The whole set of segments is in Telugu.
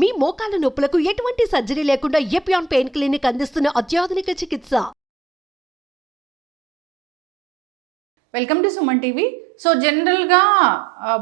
మీ మోకాల నొప్పులకు ఎటువంటి సర్జరీ లేకుండా ఎపియాన్ పెయిన్ క్లినిక్ అందిస్తున్న అత్యాధునిక చికిత్స. Welcome to Suman TV. So జనరల్గా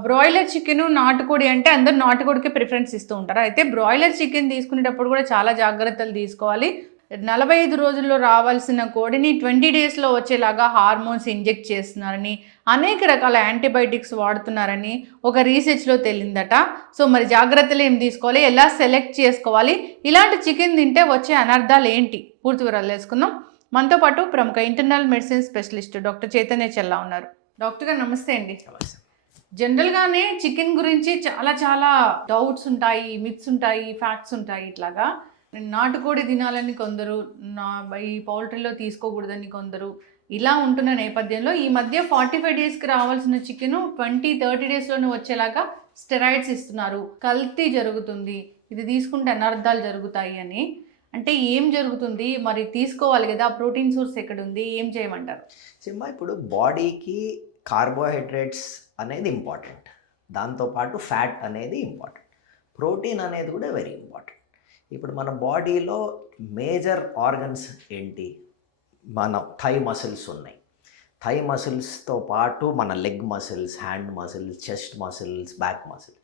బ్రాయిలర్ చికెన్, నాటుకోడి అంటే అందరు నాటుకోడికి ప్రిఫరెన్స్ ఇస్తూ ఉంటారు. అయితే బ్రాయిలర్ చికెన్ తీసుకునేటప్పుడు కూడా చాలా జాగ్రత్తలు తీసుకోవాలి. 45 రోజుల్లో రావాల్సిన కోడిని 20 డేస్లో వచ్చేలాగా హార్మోన్స్ ఇంజెక్ట్ చేస్తున్నారని, అనేక రకాల యాంటీబయాటిక్స్ వాడుతున్నారని ఒక రీసెర్చ్లో తేలిందట. సో మరి జాగ్రత్తలు ఏం తీసుకోవాలి, ఎలా సెలెక్ట్ చేసుకోవాలి, ఇలాంటి చికెన్ తింటే వచ్చే అనర్థాలు ఏంటి, పూర్తి వివరాలు తెలుసుకుందాం. మనతో పాటు ప్రముఖ internal medicine specialist doctor Chaitanya Chella ఉన్నారు. డాక్టర్ గారు నమస్తే అండి. జనరల్గానే చికెన్ గురించి చాలా డౌట్స్ ఉంటాయి, మిత్స్ ఉంటాయి, ఫ్యాక్ట్స్ ఉంటాయి. ఇట్లాగా నాటుకోడి తినాలని కొందరు, ఈ పౌల్ట్రీలో తీసుకోకూడదని కొందరు, ఇలా ఉంటున్న నేపథ్యంలో ఈ మధ్య 45 డేస్కి రావాల్సిన చికెన్ 20-30 డేస్లోనే వచ్చేలాగా స్టెరాయిడ్స్ ఇస్తున్నారు, కల్తీ జరుగుతుంది, ఇది తీసుకుంటే అనర్థాలు జరుగుతాయి అని. అంటే ఏం జరుగుతుంది మరి, తీసుకోవాలి కదా, ప్రోటీన్ సోర్స్ ఎక్కడుంది, ఏం చేయమంటారు? సింహ, ఇప్పుడు బాడీకి కార్బోహైడ్రేట్స్ అనేది ఇంపార్టెంట్, దాంతోపాటు ఫ్యాట్ అనేది ఇంపార్టెంట్, ప్రోటీన్ అనేది కూడా వెరీ ఇంపార్టెంట్. ఇప్పుడు మన బాడీలో మేజర్ ఆర్గన్స్ ఏంటి? మన థై మసిల్స్ ఉన్నాయి. థై మసిల్స్తో పాటు మన leg muscles, hand muscles, chest muscles, back muscles,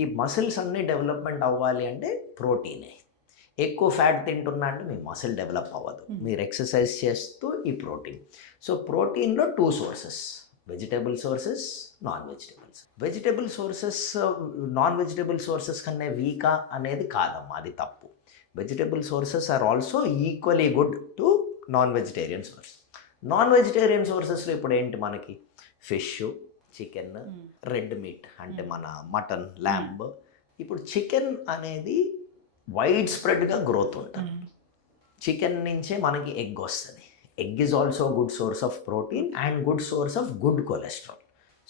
ఈ మసిల్స్ అన్నీ డెవలప్మెంట్ అవ్వాలి అంటే ప్రోటీనే. ఎక్కువ ఫ్యాట్ తింటున్నా అంటే మీ మసిల్ డెవలప్ అవ్వదు. మీరు ఎక్సర్సైజ్ చేస్తూ ఈ ప్రోటీన్. సో ప్రోటీన్లో 2 sources, vegetable sources, non vegetables. Vegetable sources non vegetable sources కన్నా వీకా అనేది కాదమ్మా, అది తప్పు. Vegetable sources are also equally good to non vegetarian source. Non vegetarian సోర్సెస్లో ఇప్పుడు ఏంటి మనకి? ఫిష్, చికెన్, రెడ్ మీట్ అంటే మన మటన్, ల్యాంబ్. ఇప్పుడు చికెన్ అనేది వైడ్ స్ప్రెడ్గా గ్రోత్ ఉంటుంది. చికెన్ నుంచే మనకి ఎగ్ వస్తుంది. Egg is also good source of protein and good source of good cholesterol.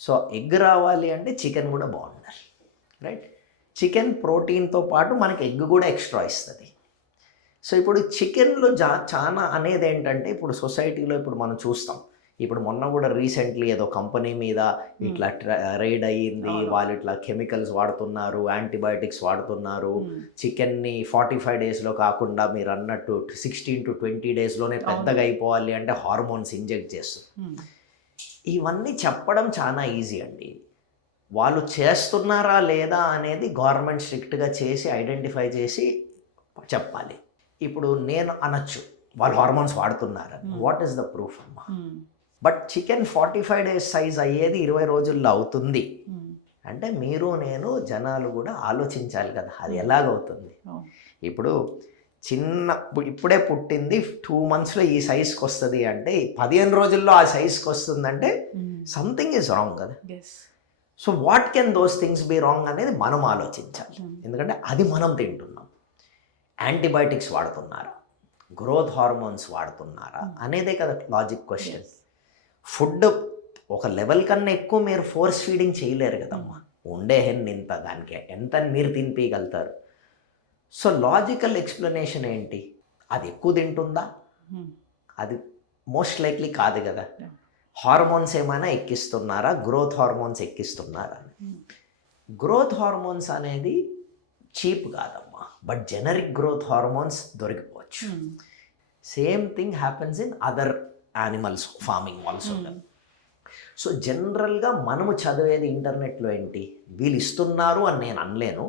So egg రావాలి అంటే చికెన్ కూడా బాగుండాలి, రైట్? చికెన్ ప్రోటీన్తో పాటు మనకి ఎగ్ కూడా ఎక్స్ట్రా ఇస్తుంది. సో ఇప్పుడు చికెన్లో చాలా అనేది ఏంటంటే, ఇప్పుడు సొసైటీలో ఇప్పుడు మనం చూస్తాం, ఇప్పుడు మొన్న కూడా రీసెంట్లీ ఏదో కంపెనీ మీద ఇట్లా రైడ్ అయ్యింది, వాళ్ళు ఇట్లా కెమికల్స్ వాడుతున్నారు, యాంటీబయాటిక్స్ వాడుతున్నారు, చికెన్ని 45 డేస్లో కాకుండా మీరు అన్నట్టు 16 to 20 డేస్లోనే పెద్దగా అయిపోవాలి అంటే హార్మోన్స్ ఇంజెక్ట్ చేస్తారు. ఇవన్నీ చెప్పడం చాలా ఈజీ అండి. వాళ్ళు చేస్తున్నారా లేదా అనేది గవర్నమెంట్ స్ట్రిక్ట్గా చేసి ఐడెంటిఫై చేసి చెప్పాలి. ఇప్పుడు నేను అనొచ్చు వాళ్ళు హార్మోన్స్ వాడుతున్నారు, వాట్ ఈస్ ద ప్రూఫ్ అమ్మా? బట్ చికెన్ 45 డేస్ సైజ్ అయ్యేది 20 రోజుల్లో అవుతుంది అంటే మీరు నేను జనాలు కూడా ఆలోచించాలి కదా, అది ఎలాగవుతుంది? ఇప్పుడు ఇప్పుడే పుట్టింది 2 monthsలో ఈ సైజ్కి వస్తుంది అంటే 15 రోజుల్లో ఆ సైజ్కి వస్తుందంటే సంథింగ్ ఈజ్ రాంగ్ కదా. So what can those things be wrong అనేది మనం ఆలోచించాలి. ఎందుకంటే అది మనం తింటున్నాం. యాంటీబయాటిక్స్ వాడుతున్నారా, గ్రోత్ హార్మోన్స్ వాడుతున్నారా అనేదే కదా లాజిక్ క్వశ్చన్. ఫుడ్ ఒక లెవెల్ కన్నా ఎక్కువ మీరు ఫోర్స్ ఫీడింగ్ చేయలేరు కదమ్మా. ఉండే హెన్ ఇంత, దానికి ఎంత మీరు తినిపించగలుగుతారు? సో లాజికల్ ఎక్స్ప్లెనేషన్ ఏంటి? అది ఎక్కువ తింటుందా? అది మోస్ట్ లైక్లీ కాదు కదా. హార్మోన్స్ ఏమైనా ఎక్కిస్తున్నారా, గ్రోత్ హార్మోన్స్ ఎక్కిస్తున్నారా? గ్రోత్ హార్మోన్స్ అనేది చీప్ కాదమ్మా, బట్ జెనరిక్ గ్రోత్ హార్మోన్స్ దొరికిపోవచ్చు. Same thing happens in other animals farming also. So జనరల్గా మనము చదివేది ఇంటర్నెట్లో ఏంటి, వీళ్ళు ఇస్తున్నారు అని నేను అనలేను.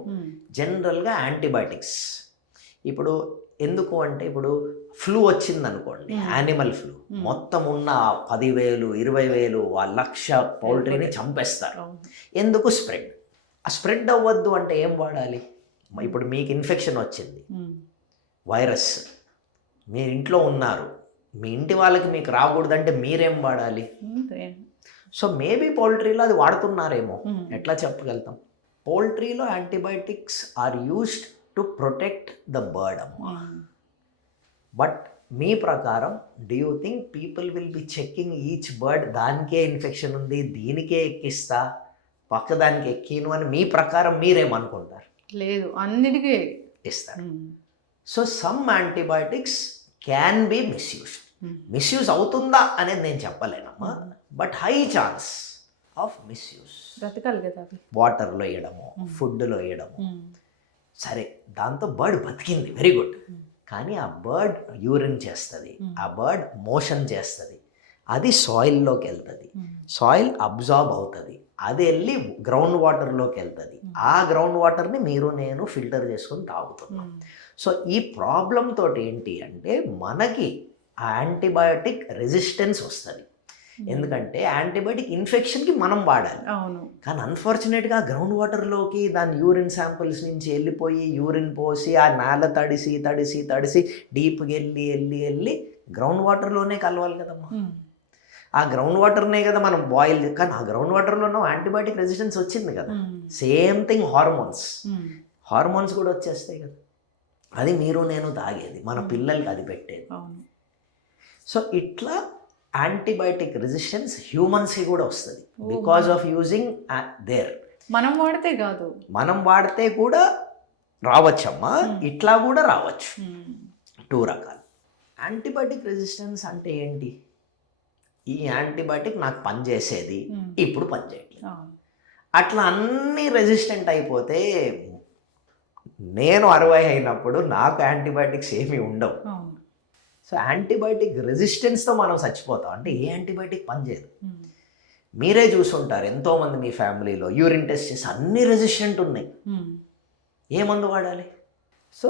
జనరల్గా యాంటీబయాటిక్స్ ఇప్పుడు ఎందుకు అంటే, ఇప్పుడు ఫ్లూ వచ్చిందనుకోండి, యానిమల్ ఫ్లూ, మొత్తం ఉన్న 10,000, 20,000, 1,00,000 పౌల్ట్రీని చంపేస్తారు. ఎందుకు? స్ప్రెడ్. ఆ స్ప్రెడ్ అవ్వద్దు అంటే ఏం వాడాలి? ఇప్పుడు మీకు ఇన్ఫెక్షన్ వచ్చింది, వైరస్, మీరు ఇంట్లో ఉన్నారు, మీ ఇంటి వాళ్ళకి మీకు రాకూడదంటే మీరేం వాడాలి? సో మేబీ పౌల్ట్రీలో అది వాడుతున్నారేమో, ఎట్లా చెప్పగలుగుతాం? పౌల్ట్రీలో antibiotics are used to protect the bird అమ్మా. బట్ మీ ప్రకారం do you think people will be checking each bird, దానికే ఇన్ఫెక్షన్ ఉంది, దీనికే ఎక్కిస్తా, పక్క దానికి ఎక్కిను అని మీ ప్రకారం మీరేమనుకుంటారు? లేదు, అన్నిటికీ ఇస్తారు. So some antibiotics can be misused. Misuse అవుతుందా అనేది నేను చెప్పలేనమ్మా, but high chance of misuse. బ్రతకాలి కదా, వాటర్లో వేయడము, ఫుడ్లో వేయడము. సరే దాంతో బర్డ్ బతికింది, వెరీ గుడ్. కానీ ఆ బర్డ్ యూరిన్ చేస్తుంది, ఆ బర్డ్ మోషన్ చేస్తుంది, అది సాయిల్లోకి వెళ్తుంది, సాయిల్ అబ్జార్బ్ అవుతుంది, అది వెళ్ళి గ్రౌండ్ వాటర్లోకి వెళ్తుంది, ఆ గ్రౌండ్ వాటర్ని మీరు నేను ఫిల్టర్ చేసుకొని తాగుతున్నాం. సో ఈ ప్రాబ్లం తోటి ఏంటి అంటే మనకి ఆ యాంటీబయాటిక్ రెసిస్టెన్స్ వస్తుంది. ఎందుకంటే యాంటీబయాటిక్ ఇన్ఫెక్షన్కి మనం వాడాలి. అవును. కానీ అన్ఫార్చునేట్గా గ్రౌండ్ వాటర్లోకి దాని యూరిన్ శాంపిల్స్ నుంచి వెళ్ళిపోయి యూరిన్ పోసి ఆ నేల తడిసి తడిసి తడిసి డీప్కి వెళ్ళి వెళ్ళి వెళ్ళి గ్రౌండ్ వాటర్లోనే కలవాలి కదమ్మా. ఆ గ్రౌండ్ వాటర్నే కదా మనం బాయిల్, కానీ ఆ గ్రౌండ్ వాటర్లోనూ యాంటీబయాటిక్ రెసిస్టెన్స్ వచ్చింది కదా. సేమ్ థింగ్ హార్మోన్స్ కూడా వచ్చేస్తాయి కదా. అది మీరు నేను తాగేది, మన పిల్లలకి అది పెట్టేది. సో ఇట్లా యాంటీబయాటిక్ రెసిస్టెన్స్ హ్యూమన్స్కి కూడా వస్తుంది బికాజ్ ఆఫ్ యూజింగ్ దేర్. మనం వాడితే కాదు, మనం వాడితే కూడా రావచ్చమ్మా, ఇట్లా కూడా రావచ్చు. 2 రకాలు. యాంటీబయాటిక్ రెసిస్టెన్స్ అంటే ఏంటి? ఈ యాంటీబయాటిక్ నాకు పనిచేసేది ఇప్పుడు పనిచేయట్లేదు, అట్లా అన్నీ రెసిస్టెంట్ అయిపోతే నేను 60 అయినప్పుడు నాకు యాంటీబయాటిక్స్ ఏమీ ఉండవు. సో యాంటీబయాటిక్ రెసిస్టెన్స్తో మనం చచ్చిపోతాం. అంటే ఏ యాంటీబయాటిక్ పనిచేయదు. మీరే చూసుంటారు ఎంతోమంది మీ ఫ్యామిలీలో యూరిన్ టెస్ట్ చేసి అన్ని రెసిస్టెంట్ ఉన్నాయి, ఏ మందు వాడాలి? సో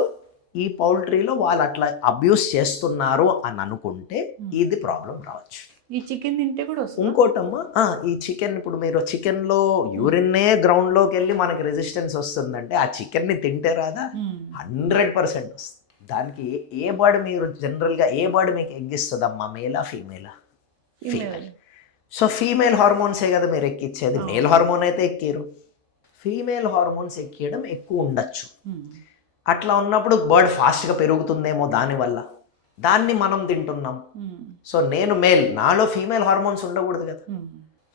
ఈ పౌల్ట్రీలో వాళ్ళు అట్లా అబ్యూస్ చేస్తున్నారు అని అనుకుంటే ఇది ప్రాబ్లం రావచ్చు. ఈ చికెన్ తింటే కూడా వస్తుంది. ఇంకోటమ్మా, ఈ చికెన్, ఇప్పుడు మీరు చికెన్లో యూరిన్నే గ్రౌండ్లోకి వెళ్ళి మనకి రెసిస్టెన్స్ వస్తుందంటే ఆ చికెన్ని తింటే రాదా? 100% వస్తుంది. దానికి ఏ బర్డ్ మీరు జనరల్గా ఏ బర్డ్ మీకు ఎగ్గిస్తుందమ్మా? మేలా ఫీమేలా? ఫీమేల్. సో ఫీమేల్ హార్మోన్సే కదా మీరు ఎక్కిచ్చేది, మేల్ హార్మోన్ అయితే ఎక్కిరు. ఫీమేల్ హార్మోన్స్ ఎక్కియడం ఎక్కువ ఉండొచ్చు. అట్లా ఉన్నప్పుడు బర్డ్ ఫాస్ట్గా పెరుగుతుందేమో దానివల్ల, దాన్ని మనం తింటున్నాం. సో నేను మేల్, నాలో ఫీమేల్ హార్మోన్స్ ఉండకూడదు కదా.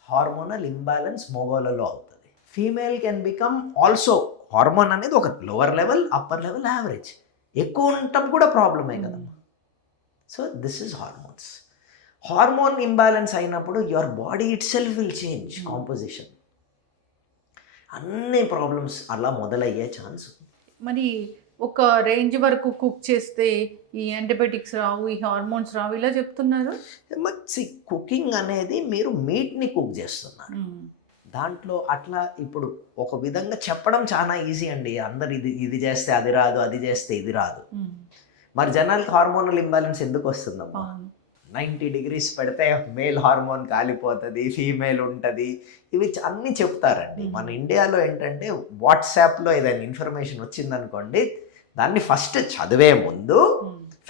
హార్మోనల్ ఇంబ్యాలెన్స్ మొగోలలో అవుతుంది. Female can become also, hormone అనేది ఒక lower level, upper level, average. ఎక్కువ ఉండటం కూడా ప్రాబ్లమే కదమ్మా. So this is hormones. Hormone imbalance అయినప్పుడు your body itself will change composition. అన్ని ప్రాబ్లమ్స్ అలా మొదలయ్యే ఛాన్స్. మరి ఒక రేంజ్ వరకు కుక్ చేస్తే ఈ యాంటీబయాటిక్స్ రావు, ఈ హార్మోన్స్ రావు, ఇలా చెప్తున్నారు. కుకింగ్ అనేది మీరు మీట్ని కుక్ చేస్తున్నారు, దాంట్లో అట్లా ఇప్పుడు ఒక విధంగా చెప్పడం చాలా ఈజీ అండి. అందరు ఇది చేస్తే అది రాదు, అది చేస్తే ఇది రాదు. మరి జనాలకి హార్మోనల్ ఇంబ్యాలెన్స్ ఎందుకు వస్తుందమ్మా? 90 degrees పెడితే మేల్ హార్మోన్ కాలిపోతుంది, ఫీమేల్ ఉంటుంది, ఇవి అన్నీ చెప్తారండి. మన ఇండియాలో ఏంటంటే వాట్సాప్లో ఏదైనా ఇన్ఫర్మేషన్ వచ్చిందనుకోండి, దాన్ని ఫస్ట్ చదివే ముందు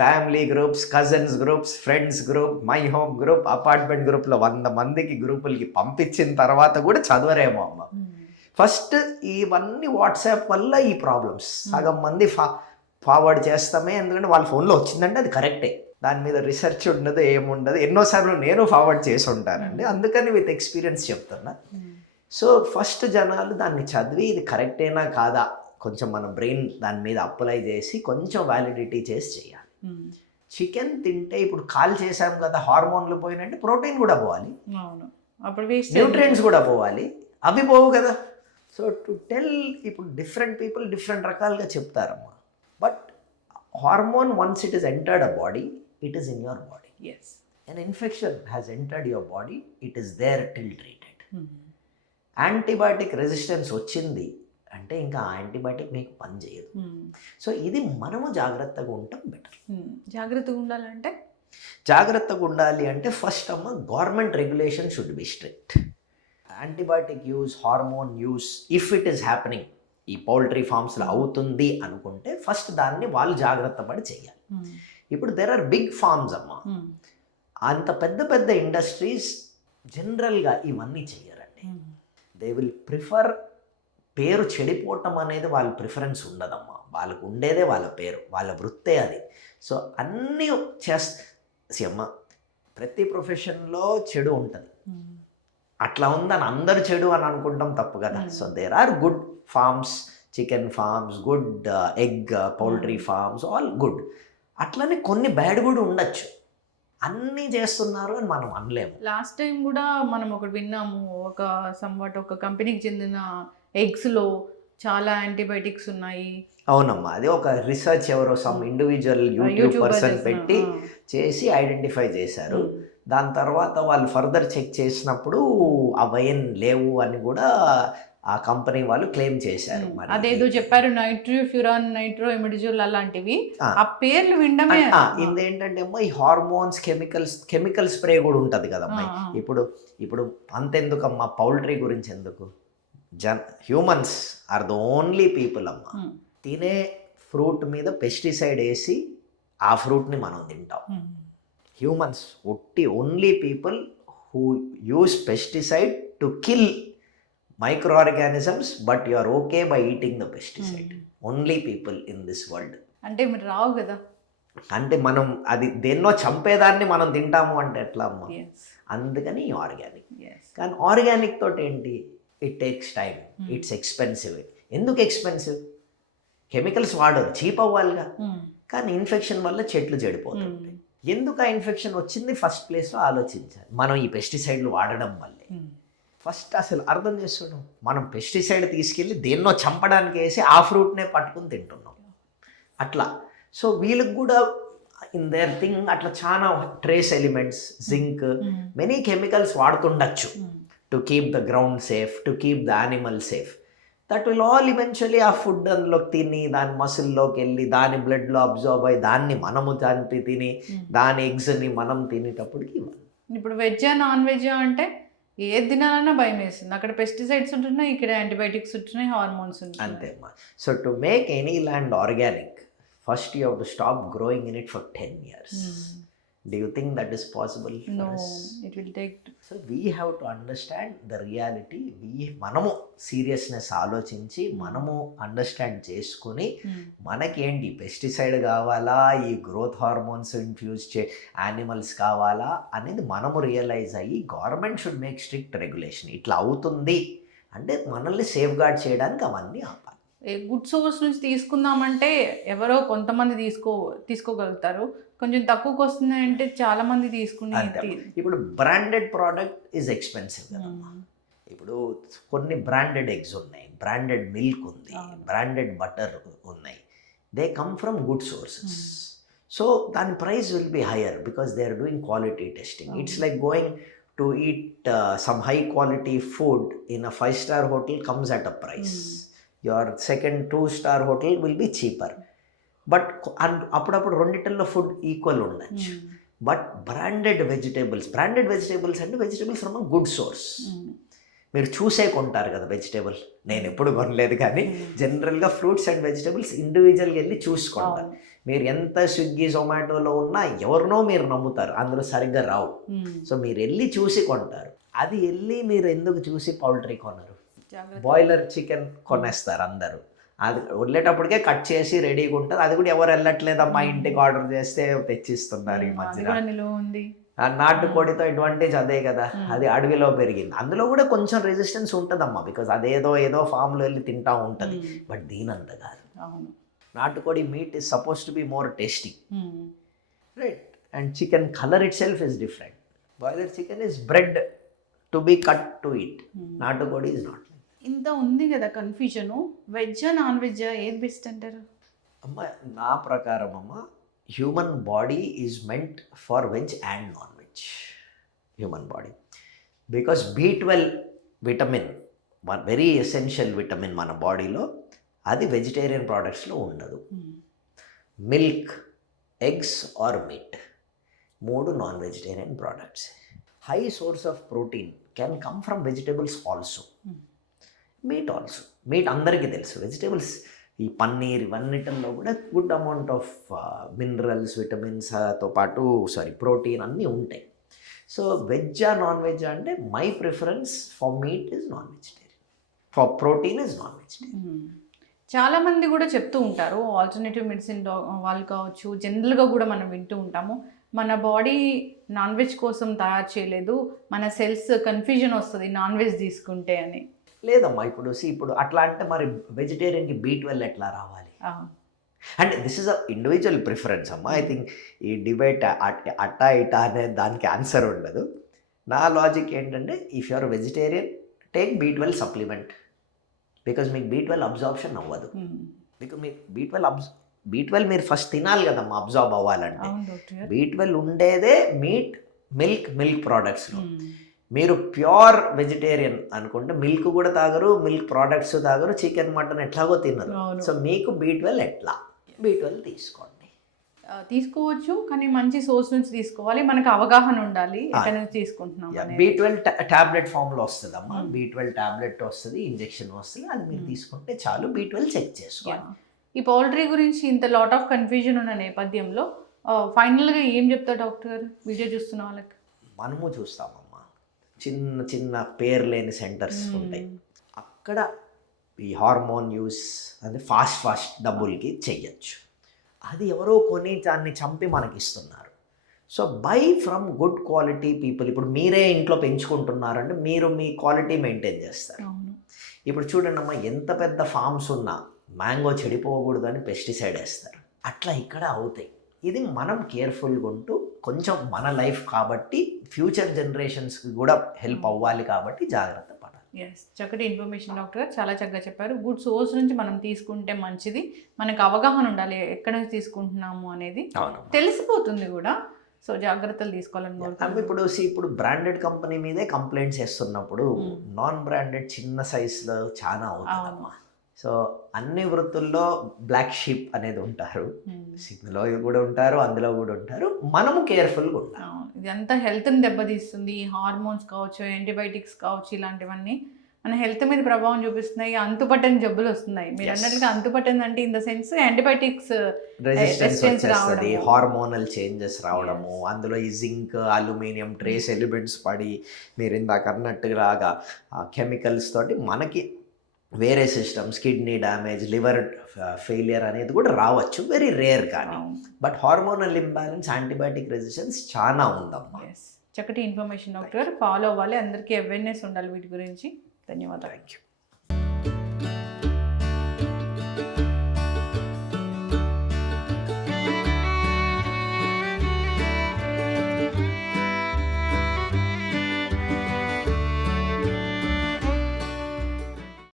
family groups, cousins groups, friends group, my home group, apartment గ్రూప్లో 100 మందికి గ్రూపులకి పంపించిన తర్వాత కూడా చదవరేమో అమ్మ. ఫస్ట్ ఇవన్నీ వాట్సాప్ వల్ల ఈ ప్రాబ్లమ్స్. సగం మంది ఫార్వర్డ్ చేస్తామే, ఎందుకంటే వాళ్ళ ఫోన్లో వచ్చిందంటే అది కరెక్టే, దాని మీద రీసెర్చ్ ఉండదు, ఏముండదు. ఎన్నోసార్లు నేను ఫార్వర్డ్ చేసి ఉంటానండి, అందుకని విత్ ఎక్స్పీరియన్స్ చెప్తున్నా. సో ఫస్ట్ జనాలు దాన్ని చదివి ఇది కరెక్టేనా కాదా కొంచెం మన బ్రెయిన్ దాని మీద అప్లై చేసి కొంచెం వ్యాలిడిటీ చేసి చేయాలి. చికెన్ తింటే ఇప్పుడు కాల్ చేసాం కదా, హార్మోన్లు పోయినంటే ప్రోటీన్ కూడా పోవాలి, న్యూట్రియంట్స్ కూడా పోవాలి, అవి పోవు కదా. సో టు టెల్, ఇప్పుడు డిఫరెంట్ పీపుల్ డిఫరెంట్ రకాలుగా చెప్తారమ్మా. But hormone once it is entered a body, it is in your body. Yes. An infection has entered your body, it is there till treated. Antibiotic resistance వచ్చింది అంటే ఇంకా ఆ యాంటీబయాటిక్ మీకు పని చేయదు. సో ఇది మనము జాగ్రత్తగా ఉండటం బెటర్. జాగ్రత్తగా ఉండాలి అంటే ఫస్ట్ అమ్మ, government regulation should be strict. Antibiotic use, hormone use if it is happening, ఈ పౌల్ట్రీ ఫార్మ్స్లో అవుతుంది అనుకుంటే ఫస్ట్ దాన్ని వాళ్ళు జాగ్రత్త పడి చేయాలి. ఇప్పుడు దెర్ ఆర్ బిగ్ ఫార్మ్స్ అమ్మా, అంత పెద్ద పెద్ద ఇండస్ట్రీస్ జనరల్గా ఇవన్నీ చెయ్యరండి. దే విల్ ప్రిఫర్, పేరు చెడిపోవటం అనేది వాళ్ళ ప్రిఫరెన్స్ ఉండదమ్మా, వాళ్ళకు ఉండేదే వాళ్ళ పేరు, వాళ్ళ వృత్తే అది. సో అన్నీ అమ్మ, ప్రతి ప్రొఫెషన్లో చెడు ఉంటుంది, అట్లా ఉందని అందరు చెడు అని అనుకుంటాం తప్పు కదా. So there are good farms, chicken farms, good egg poultry farms, all good. అట్లనే కొన్ని బ్యాడ్ కూడా ఉండొచ్చు, అన్నీ చేస్తున్నారు అని మనం అనలేము. లాస్ట్ టైం కూడా మనం ఒకటి విన్నాము, ఒక కంపెనీకి చెందిన ఎగ్స్లో చాలా యాంటీబయాటిక్స్ ఉన్నాయి. అవునమ్మా, అది ఒక రీసెర్చ్ ఎవరో సమ్ ఇండివిజువల్ యూట్యూబ్ పర్సన్ పెట్టి చేసి ఐడెంటిఫై చేశారు. దాని తర్వాత వాళ్ళు ఫర్దర్ చెక్ చేసినప్పుడు అవన్నీ లేవు అని కూడా ఆ కంపెనీ వాళ్ళు క్లెయిమ్ చేశారు. అదేదో చెప్పారు, నైట్రోఫ్యూరాన్, నైట్రోఇమిడిజోల్ అలాంటివి. ఆ పేర్లు వినడమే. ఇదేంటంటే అమ్మా, ఈ హార్మోన్స్, కెమికల్ స్ప్రే కూడా ఉంటుంది కదమ్మా. ఇప్పుడు అంతెందుకమ్మా, పౌల్ట్రీ గురించి ఎందుకు, humans are the only people అమ్మా, తినే ఫ్రూట్ మీద పెస్టిసైడ్ వేసి ఆ ఫ్రూట్ని మనం తింటాం. Humans only people who use pesticide to kill microorganisms, but you are okay by eating the pesticide. Only people in this world. అంటే మీరు రావు కదా, అంటే మనం అది దేన్నో చంపేదాన్ని మనం తింటాము అంటే ఎట్లా అమ్మా? అందుకని ఆర్గానిక్. కానీ ఆర్గానిక్ తోటి ఏంటి, it takes time, it's expensive. ఎందుకు ఎక్స్పెన్సివ్? కెమికల్స్ వాడరు, చీప్ అవ్వాలిగా. కానీ ఇన్ఫెక్షన్ వల్ల చెట్లు చెడిపోతుంటాయి. ఎందుకు ఆ ఇన్ఫెక్షన్ వచ్చింది ఫస్ట్ ప్లేస్లో ఆలోచించాలి. మనం ఈ పెస్టిసైడ్లు వాడడం వల్లే. ఫస్ట్ అసలు అర్థం చేస్తున్నాం, మనం పెస్టిసైడ్ తీసుకెళ్ళి దేన్నో చంపడానికి వేసి ఆ ఫ్రూట్నే పట్టుకుని తింటున్నాం అట్లా. సో వీళ్ళకి కూడా ఇన్ దేర్ థింగ్ అట్లా చాలా trace elements, zinc, many chemicals వాడుతుండొచ్చు to keep the ground safe, to keep the animal safe. That will all eventually ఆ ఫుడ్ అందులోకి తిని దాని మసిల్లోకి వెళ్ళి దాని బ్లడ్లో అబ్జర్వ్ అయ్యి దాన్ని మనము తిని దాని ఎగ్స్ని మనం తినేటప్పటికి. ఇప్పుడు వెజ్జా నాన్ వెజ్జా అంటే ఏది తినాలన్నా భయం వేస్తుంది. అక్కడ పెస్టిసైడ్స్ ఉంటున్నాయి, ఇక్కడ యాంటీబయాటిక్స్ ఉంటున్నాయి, హార్మోన్స్ ఉంటున్నాయి. అంతేమ్మా. So to make any land organic, first you have to stop growing in it for 10 years. Do you think that is possible for No, us? it will take. So we have to understand the reality. మనము సీరియస్నెస్ ఆలోచించి మనము అండర్స్టాండ్ చేసుకుని మనకేంటి పెస్టిసైడ్ కావాలా, ఈ గ్రోత్ హార్మోన్స్ ఇన్ఫ్యూజ్ యానిమల్స్ కావాలా అనేది మనము రియలైజ్ అయ్యి government should make strict regulation. ఇట్లా అవుతుంది అంటే మనల్ని సేఫ్ గార్డ్ చేయడానికి అవన్నీ ఆపాలి. గుడ్ సోర్స్ నుంచి తీసుకుందామంటే ఎవరో కొంతమంది తీసుకోగలుగుతారు, కొంచెం తక్కువకి వస్తున్నాయంటే చాలా మంది తీసుకునే. ఇప్పుడు బ్రాండెడ్ ప్రోడక్ట్ ఈజ్ ఎక్స్పెన్సివ్ కదమ్మా. ఇప్పుడు కొన్ని బ్రాండెడ్ ఎగ్స్ ఉన్నాయి, బ్రాండెడ్ మిల్క్ ఉంది, బ్రాండెడ్ బటర్ ఉన్నాయి. They come from good sources. So దాని price will be higher because they are doing quality testing. It's like going to eat some high quality food in a 5-star hotel comes at a price. Your second 2-star hotel will be cheaper. But అప్పుడప్పుడు రెండిటిల్లో ఫుడ్ ఈక్వల్ ఉండొచ్చు. బట్ బ్రాండెడ్ వెజిటేబుల్స్ అంటే vegetables from a good source. మీరు చూసే కొంటారు కదా వెజిటేబుల్, నేను ఎప్పుడు కొనలేదు కానీ జనరల్గా ఫ్రూట్స్ అండ్ వెజిటేబుల్స్ ఇండివిజువల్గా వెళ్ళి చూసుకుంటారు. మీరు ఎంత స్విగ్గీ జొమాటోలో ఉన్నా ఎవరినో మీరు నమ్ముతారు, అందులో సరిగ్గా రావు. సో మీరు వెళ్ళి చూసి కొంటారు. అది వెళ్ళి మీరు ఎందుకు చూసి పౌల్ట్రీ కొనరు? బాయిలర్ చికెన్ కొనేస్తారు అందరూ. అది వదిలేటప్పటికే కట్ చేసి రెడీగా ఉంటుంది. అది కూడా ఎవరు వెళ్ళట్లేదమ్మా, ఇంటికి ఆర్డర్ చేస్తే తెచ్చిస్తున్నారు ఈ మధ్యన. నాటుకోడితో అడ్వాంటేజ్ అదే కదా, అది అడవిలో పెరిగింది. అందులో కూడా కొంచెం రెసిస్టెన్స్ ఉంటుందమ్మా, బికాజ్ అదేదో ఫామ్లో వెళ్ళి తింటా ఉంటుంది. బట్ దీనంత కాదు. నాటుకోడి meet is suppose to be more tasty, right? And chicken colour it self is different. Boiler chicken is bread to be cut to eat. నాటుకోడి ఇస్ నాట్. ఇంత ఉంది కదా కన్ఫ్యూజను, వెజ్జా నాన్ వెజ్జా ఏది బెస్ట్ అంటారు? అమ్మ నా ప్రకారం అమ్మ, human body is meant for veg and non veg. Human body because B12 vitamin, very essential vitamin మన బాడీలో, అది వెజిటేరియన్ ప్రోడక్ట్స్లో ఉండదు. Milk, eggs or meat, 3 non vegetarian products. High source of protein can come from vegetables also, meat also. Meat అందరికీ తెలుసు. వెజిటేబుల్స్, ఈ పన్నీర్ ఇవన్నిటిల్లో కూడా గుడ్ అమౌంట్ ఆఫ్ మినరల్స్, విటమిన్స్తో పాటు ప్రోటీన్ అన్నీ ఉంటాయి. సో వెజ్జా నాన్ వెజ్ అంటే my preference for meet is non vegetarian, for protein is non vegetarian. చాలామంది కూడా చెప్తూ ఉంటారు, ఆల్టర్నేటివ్ మెడిసిన్ వాళ్ళు కావచ్చు, జనరల్గా కూడా మనం వింటూ ఉంటాము, మన బాడీ నాన్ వెజ్ కోసం తయారు చేయలేదు, మన సెల్స్ కన్ఫ్యూజన్ వస్తుంది నాన్ వెజ్ తీసుకుంటే అని. లేదమ్మా, ఇప్పుడు అట్లా అంటే మరి వెజిటేరియన్కి B12 ఎట్లా రావాలి? అంటే this is a individual preference అమ్మా. ఐ థింక్ ఈ డిబేట్ అట్టా ఇటా అనే దానికి ఆన్సర్ ఉండదు. నా లాజిక్ ఏంటంటే, if you are vegetarian take B12 supplement, because మీకు B12 అబ్జార్ప్షన్ అవ్వదు. బికాజ్ మీకు B12 మీరు ఫస్ట్ తినాలి కదమ్మా అబ్జార్బ్ అవ్వాలంటే. అవును డాక్టర్. B12 ఉండేదే మీట్, మిల్క్ ప్రోడక్ట్స్లో. మీరు ప్యూర్ వెజిటేరియన్ అనుకుంటే మిల్క్ కూడా తాగరు, మిల్క్ ప్రోడక్ట్స్ తాగరు, చికెన్ మటన్ ఎట్లాగో తినరు. అవును. సో మీకు B12 ఎట్లా? B12 తీసుకోండి. తీసుకోవచ్చు, కానీ మంచి సోర్స్ నుంచి తీసుకోవాలి. మనకు అవగాహన ఉండాలి ఎక్కడి నుంచి తీసుకుంటున్నాం అనేది. B12 టాబ్లెట్ ఫామ్లో వస్తుందమ్మా. B12 టాబ్లెట్ వస్తుంది, ఇంజెక్షన్ వస్తుంది, అది మీరు తీసుకుంటే చాలు. B12 చెక్ చేసుకోవాలి. ఈ పౌల్ట్రీ గురించి ఇంత లాట్ ఆఫ్ కన్ఫ్యూజన్ ఉన్న నేపథ్యంలో ఫైనల్గా ఏం చెప్తారు డాక్టర్ వీడియో చూస్తున్న వాళ్ళకి? మనము చూస్తామమ్మా, చిన్న చిన్న పేరు లేని సెంటర్స్ ఉంటాయి, అక్కడ ఈ హార్మోన్ యూస్ అంటే ఫాస్ట్ డబ్బులకి చెయ్యొచ్చు. అది ఎవరో కొని దాన్ని చంపి మనకి ఇస్తున్నారు. So buy from good quality people. ఇప్పుడు మీరే ఇంట్లో పెంచుకుంటున్నారంటే మీరు మీ క్వాలిటీ మెయింటైన్ చేస్తారు. ఇప్పుడు చూడండి అమ్మా, ఎంత పెద్ద ఫార్మ్స్ ఉన్నా మ్యాంగో చెడిపోకూడదు అని పెస్టిసైడ్ వేస్తారు. అట్లా ఇక్కడ అవుతాయి. ఇది మనం కేర్ఫుల్గా ఉంటూ కొంచెం మన లైఫ్ కాబట్టి ఫ్యూచర్ జనరేషన్స్కి కూడా హెల్ప్ అవ్వాలి కాబట్టి జాగ్రత్త పడాలి. ఎస్, చక్కటి ఇన్ఫర్మేషన్ డాక్టర్, చాలా చక్కగా చెప్పారు. గుడ్ సోర్స్ నుంచి మనం తీసుకుంటే మంచిది. మనకు అవగాహన ఉండాలి ఎక్కడి నుంచి తీసుకుంటున్నాము అనేది, తెలిసిపోతుంది కూడా. సో జాగ్రత్తలు తీసుకోవాలని ఇప్పుడు బ్రాండెడ్ కంపెనీ మీదే కంప్లైంట్స్ చేస్తున్నప్పుడు నాన్ బ్రాండెడ్ చిన్న సైజులో చాలా అవుతుందమ్మా. సో అన్ని వృత్తుల్లో బ్లాక్ షీప్ అనేది ఉంటారు, సిగ్నల్లో కూడా ఉంటారు, అందులో కూడా ఉంటారు. మనము కేర్ఫుల్గా ఉంటాం. ఇదంతా హెల్త్ని దెబ్బతీస్తుంది. హార్మోన్స్ కావచ్చు, యాంటీబయాటిక్స్ కావచ్చు, ఇలాంటివన్నీ మన హెల్త్ మీద ప్రభావం చూపిస్తున్నాయి. అంతుపట్టని జబ్బులు వస్తున్నాయి. మీరు అన్నట్లుగా అంతుపట్టని అంటే in the sense antibiotics resistance వచ్చేస్తుంది, హార్మోనల్ చేంజెస్ రావడము, అందులో ఈ జింక్, అల్యూమినియం ట్రేస్ ఎలిమెంట్స్ పడి మీరు ఇందాక అన్నట్టుగా కెమికల్స్ తోటి మనకి వేరే systems, kidney damage, liver failure అనేది కూడా రావచ్చు, వెరీ రేర్. కానీ but hormonal imbalance, antibiotic resistance చాలా ఉందమ్మా. చక్కటి ఇన్ఫర్మేషన్ డాక్టర్, ఫాలో అవ్వాలి. అందరికీ అవేర్నెస్ ఉండాలి వీటి గురించి. ధన్యవాదాలు. Thank you.